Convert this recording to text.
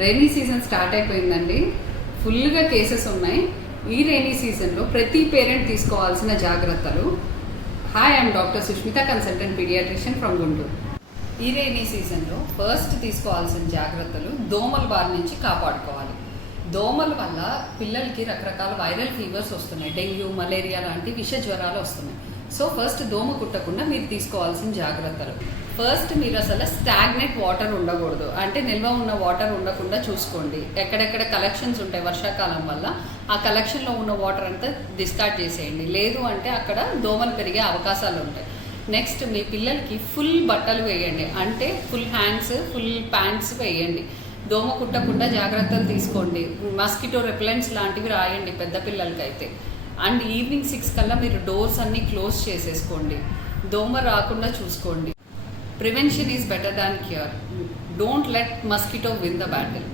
Rainy season start అయిపోయిందండి. ఫుల్గా cases ఉన్నాయి. ఈ రైనీ సీజన్లో ప్రతి పేరెంట్ తీసుకోవాల్సిన జాగ్రత్తలు. Hi, I'm doctor Sushmita, consultant paediatrician from Guntur. ఈ రైనీ సీజన్లో ఫస్ట్ తీసుకోవాల్సిన జాగ్రత్తలు, దోమల బారి నుంచి కాపాడుకోవాలి. దోమల వల్ల పిల్లలకి రకరకాల వైరల్ ఫీవర్స్ వస్తున్నాయి. డెంగ్యూ, మలేరియా లాంటి విష జ్వరాలు వస్తున్నాయి. సో ఫస్ట్ దోమ కుట్టకుండా మీరు తీసుకోవాల్సిన జాగ్రత్తలు. ఫస్ట్ మీరు అసలు స్టాగ్నెట్ వాటర్ ఉండకూడదు, అంటే నిల్వ ఉన్న వాటర్ ఉండకుండా చూసుకోండి. ఎక్కడెక్కడ కలెక్షన్స్ ఉంటాయి వర్షాకాలం వల్ల, ఆ కలెక్షన్లో ఉన్న వాటర్ అంతా డిస్కార్డ్ చేసేయండి. లేదు అంటే అక్కడ దోమలు పెరిగే అవకాశాలు ఉంటాయి. నెక్స్ట్, మీ పిల్లలకి ఫుల్ బట్టలు వేయండి, అంటే ఫుల్ హ్యాండ్స్, ఫుల్ ప్యాంట్స్ వేయండి. దోమ కుట్టకుండా జాగ్రత్తలు తీసుకోండి. మస్కిటో రిపెలెంట్స్ లాంటివి రాయండి పెద్ద పిల్లలకైతే. అండ్ ఈవినింగ్ 6 కల్లా మీరు డోర్స్ అన్నీ క్లోజ్ చేసేసుకోండి. దోమ రాకుండా చూసుకోండి. Prevention is better than cure. Don't let mosquito win the battle.